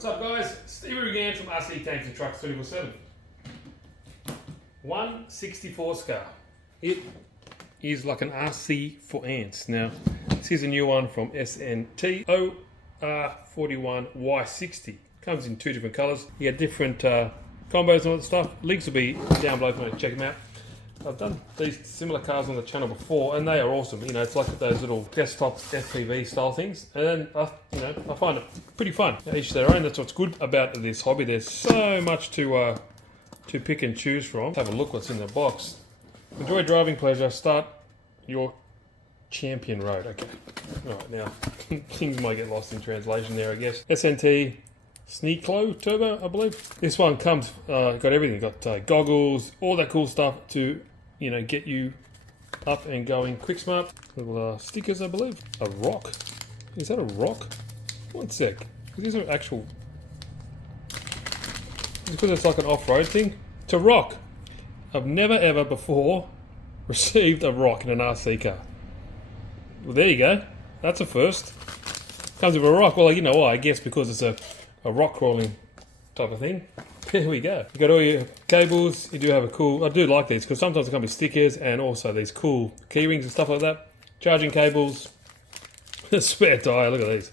What's up guys? Steve again from RC Tanks and Trucks 24/7. 164 Scar. It is like an RC for ants. Now, this is a new one from SNT OR41Y60. Comes in two different colours. You get different combos and all that stuff. Links will be down below if you want to check them out. I've done these similar cars on the channel before, and they are awesome. You know, it's like those little desktop FPV style things, and then I find it pretty fun. Each their own. That's what's good about this hobby. There's so much to pick and choose from. Have a look what's in the box. Enjoy driving pleasure. Start your champion road. Okay. All right, now things might get lost in translation there, I guess. SNT Sneaklo Turbo, I believe. This one comes got everything. Got goggles, all that cool stuff to get you up and going quick smart. Little stickers, I believe. A rock. Is that a rock? One sec. These are actual. Because it's like an off-road thing. It's a rock. I've never ever before received a rock in an RC car. Well, there you go. That's a first. Comes with a rock. Well, you know why? I guess because it's a rock crawling type of thing. There we go. You got all your cables. You do have a cool. I do like these because sometimes they come with stickers and also these cool key rings and stuff like that. Charging cables. Spare tire. Look at these.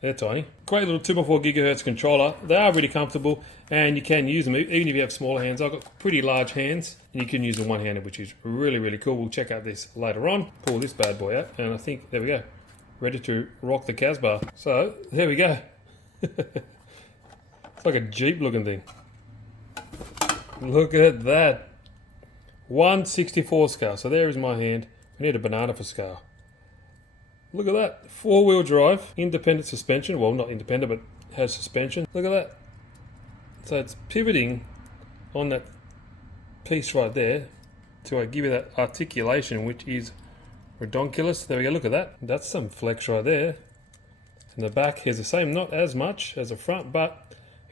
They're tiny. Great little 2x4 gigahertz controller. They are really comfortable and you can use them even if you have smaller hands. I've got pretty large hands and you can use them one-handed, which is really, really cool. We'll check out this later on. Pull this bad boy out and I think, there we go. Ready to rock the Casbah. So, there we go. It's like a Jeep looking thing. Look at that. 164 Scar. So there is my hand. We need a banana for Scar. Look at that. 4-wheel drive. Independent suspension. Well, not independent, but has suspension. Look at that. So it's pivoting on that piece right there to give you that articulation, which is redonkulous. There we go. Look at that. That's some flex right there. And the back has the same, not as much as the front, but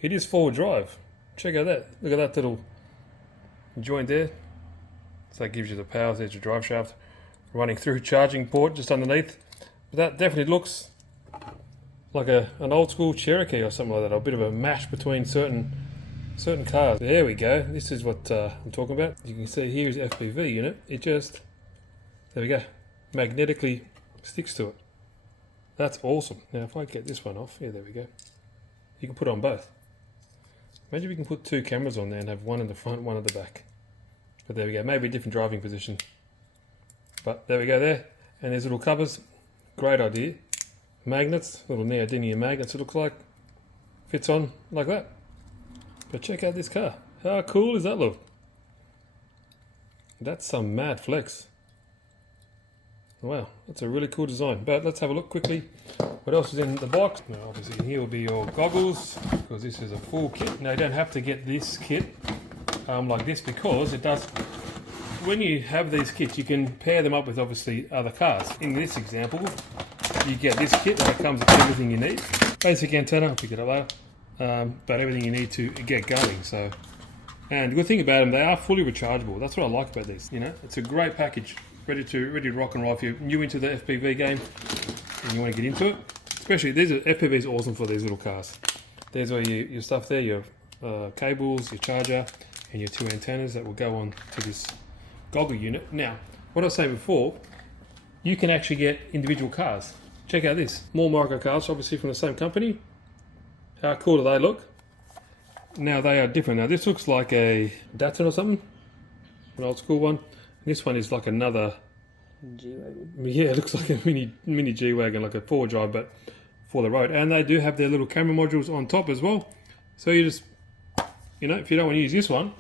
it is 4-wheel drive. Check out that. Look at that little joint there. So that gives you the power. There's your drive shaft running through charging port just underneath. But that definitely looks like an old school Cherokee or something like that. A bit of a mash between certain cars. There we go. This is what I'm talking about. You can see here is the FPV unit. It just, there we go, magnetically sticks to it. That's awesome. Now if I get this one off, yeah, there we go. You can put it on both. Imagine if you can put two cameras on there and have one in the front, one at the back. But there we go, maybe a different driving position. But there we go there. And there's little covers. Great idea. Magnets, little neodymium magnets it looks like. Fits on like that. But check out this car. How cool does that look? That's some mad flex. Wow, that's a really cool design. But let's have a look quickly. What else is in the box? Now, obviously, here will be your goggles because this is a full kit. Now, you don't have to get this kit like this because it does. When you have these kits, you can pair them up with obviously other cars. In this example, you get this kit and it comes with everything you need. Basic antenna, I'll pick it up later. But everything you need to get going. So, and the good thing about them, they are fully rechargeable. That's what I like about this. You know, it's a great package. Ready to rock and roll if you're new into the FPV game and you want to get into it. Especially, FPV is awesome for these little cars. There's all your stuff there, your cables, your charger, and your two antennas that will go on to this goggle unit. Now, what I was saying before, you can actually get individual cars. Check out this. More micro cars, obviously from the same company. How cool do they look? Now, they are different. Now, this looks like a Datsun or something. An old school one. This one is like another G-Wagon. Yeah, it looks like a mini G-Wagon, like a 4-wheel drive, but for the road. And they do have their little camera modules on top as well. So you just, if you don't want to use this one,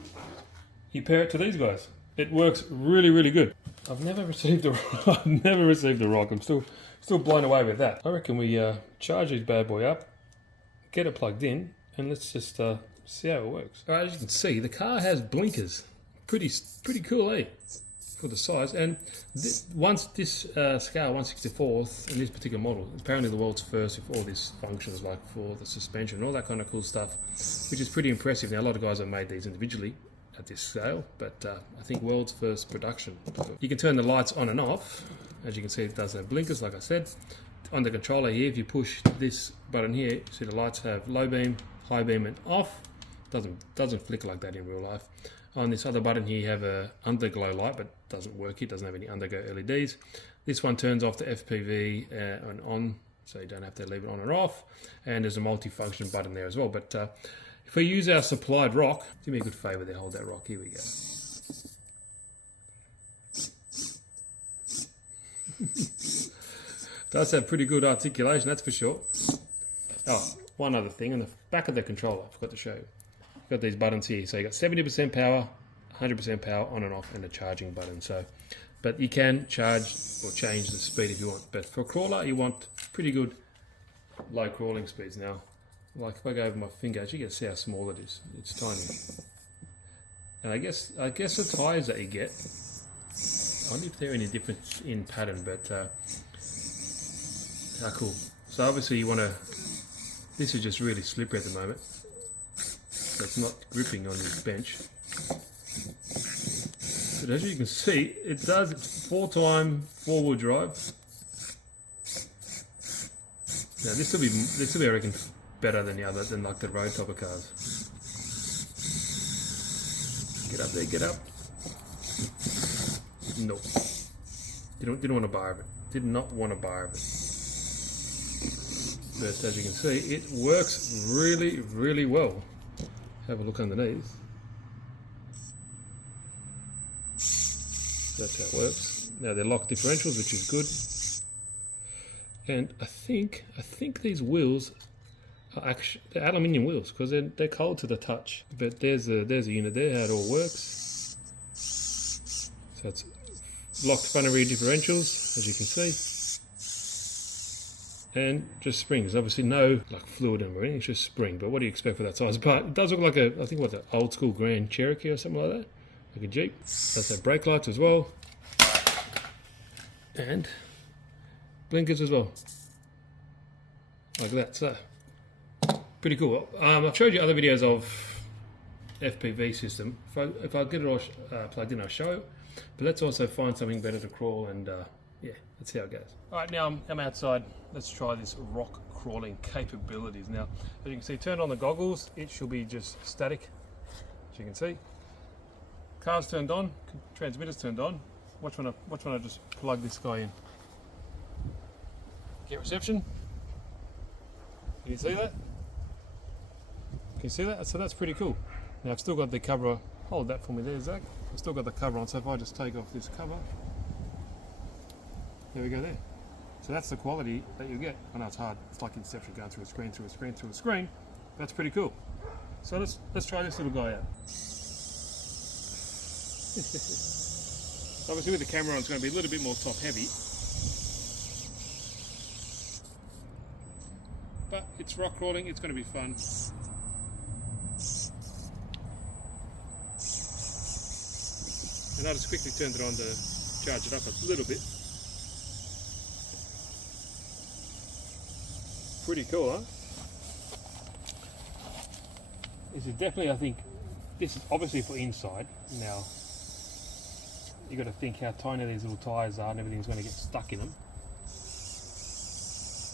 you pair it to these guys. It works really, really good. I've never received a rock. I'm still blown away with that. I reckon we charge this bad boy up, get it plugged in, and let's just see how it works. All right, as you can see, the car has blinkers. Pretty cool, eh? For the size, and once this Scar 1/64 in this particular model, apparently the world's first with all these functions like for the suspension and all that kind of cool stuff, which is pretty impressive. Now a lot of guys have made these individually at this scale, but I think world's first production. You can turn the lights on and off. As you can see, it does have blinkers, like I said. on the controller here, if you push this button here, see the lights have low beam, high beam and off. Doesn't flicker like that in real life. On this other button here you have a underglow light, but doesn't work here, doesn't have any underglow LEDs. This one turns off the FPV and on, so you don't have to leave it on or off. And there's a multi-function button there as well. But if we use our supplied rock, do me a good favour there, hold that rock, here we go. Does have pretty good articulation, that's for sure. Oh, one other thing, on the back of the controller, I forgot to show you. You've got these buttons here, so you got 70% power, 100% power on and off, and a charging button. So, but you can charge or change the speed if you want. But for a crawler, you want pretty good low crawling speeds. Now, like if I go over my fingers, you can see how small it is. It's tiny. And I guess the tires that you get, I wonder if they're any different in pattern, but how cool. So obviously you want to, this is just really slippery at the moment, so it's not gripping on this bench. But as you can see, it does 4-time 4-wheel drive. Now this will be I reckon better than the other, than like the road type of cars. Get up there, get up. No. Didn't want to buy of it. Did not want to buy of it. But as you can see, it works really, really well. Have a look underneath. That's how it works. Now they're locked differentials, which is good. And I think these wheels are actually they're aluminium wheels because they're cold to the touch. But there's a unit there how it all works. So it's locked front and rear differentials, as you can see. And just springs. Obviously no like fluid and everything, it's just spring. But what do you expect for that size part? It does look like I think what, an old school Grand Cherokee or something like that. Like a Jeep. That's our brake lights as well. And blinkers as well. Like that, so pretty cool. I've showed you other videos of FPV system. If I get it all plugged in, I'll show it. But let's also find something better to crawl and yeah, let's see how it goes. Alright, now I'm outside. Let's try this rock crawling capabilities. Now, as you can see, turn on the goggles, it should be just static, as you can see. Car's turned on, transmitter's turned on. Watch when I just plug this guy in. Get reception. Can you see that? Can you see that? So that's pretty cool. Now I've still got the cover, hold that for me there, Zach. I've still got the cover on, so if I just take off this cover, there we go there. So that's the quality that you get. I know it's hard, it's like Inception going through a screen, through a screen, through a screen. That's pretty cool. So let's try this little guy out. Obviously with the camera on, it's going to be a little bit more top heavy. But it's rock crawling, it's going to be fun. And I just quickly turned it on to charge it up a little bit. Pretty cool, huh? This is definitely, I think, this is obviously for inside. Now, you got to think how tiny these little tyres are and everything's going to get stuck in them.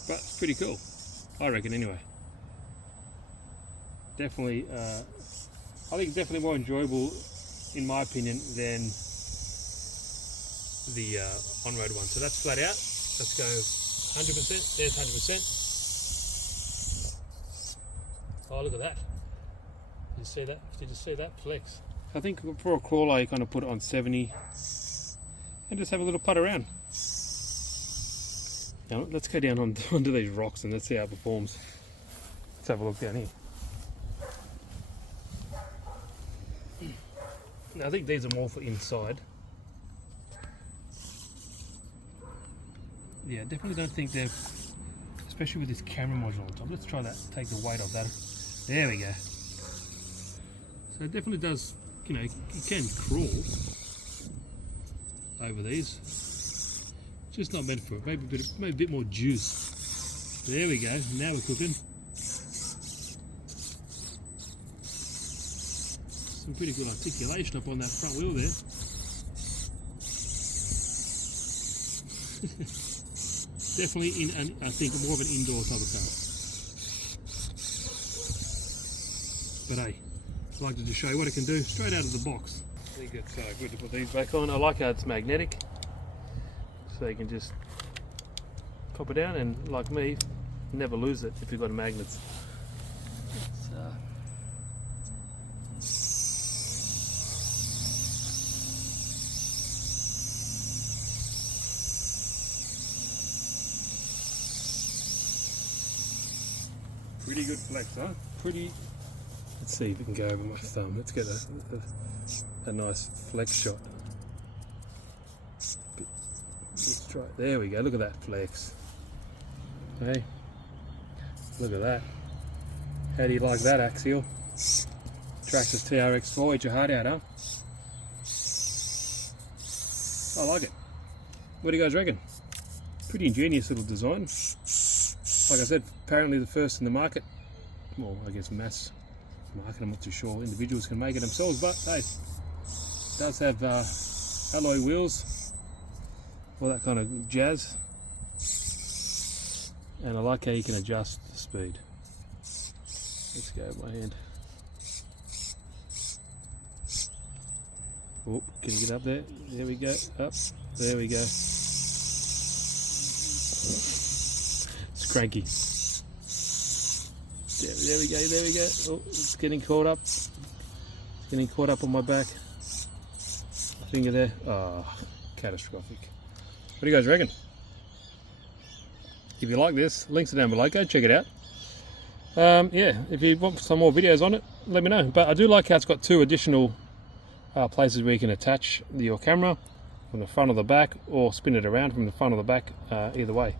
But it's pretty cool, I reckon anyway. Definitely, I think it's definitely more enjoyable, in my opinion, than the on-road one. So that's flat out. Let's go 100%. There's 100%. Oh, look at that. Did you see that? Did you see that flex? I think for a crawler you kind of put it on 70 and just have a little putt around. Now let's go down onto these rocks and let's see how it performs. Let's have a look down here. Now, I think these are more for inside. Yeah, definitely don't think they're, especially with this camera module on top. Let's try that, take the weight off that. There we go. So it definitely does, you know, you can crawl over these. Just not meant for it. Maybe a bit more juice. There we go. Now we're cooking. Some pretty good articulation up on that front wheel there. definitely I think more of an indoor type of car. But hey, I like to just show you what it can do straight out of the box. I think it's good to put these back on. I like how it's magnetic, so you can just pop it down, and like me, never lose it if you've got magnets. Pretty good flex, huh? Pretty. Let's see if we can go over my thumb. Let's get a nice flex shot. Let's try it. There we go. Look at that flex. Hey, look at that. How do you like that, Axial? Traxxas TRX4, eat your heart out, huh? I like it. What do you guys reckon? Pretty ingenious little design. Like I said, apparently the first in the market. Well, I guess mass market, I'm not too sure. Individuals can make it themselves, but hey, it does have alloy wheels, all that kind of jazz. And I like how you can adjust the speed. Let's go with my hand. Oh, can you get up there? There we go. Up. There we go. It's cranky. There we go. There we go. Oh, it's getting caught up. It's getting caught up on my back. Finger there. Oh, catastrophic. What do you guys reckon? If you like this, links are down below. Go check it out. Yeah, if you want some more videos on it, let me know. But I do like how it's got two additional places where you can attach your camera from the front or the back, or spin it around from the front or the back. Either way.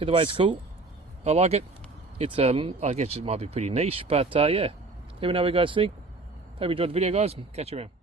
Either way, it's cool. I like it. It's I guess it might be pretty niche, but yeah. Let me know what you guys think. Hope you enjoyed the video, guys, and catch you around.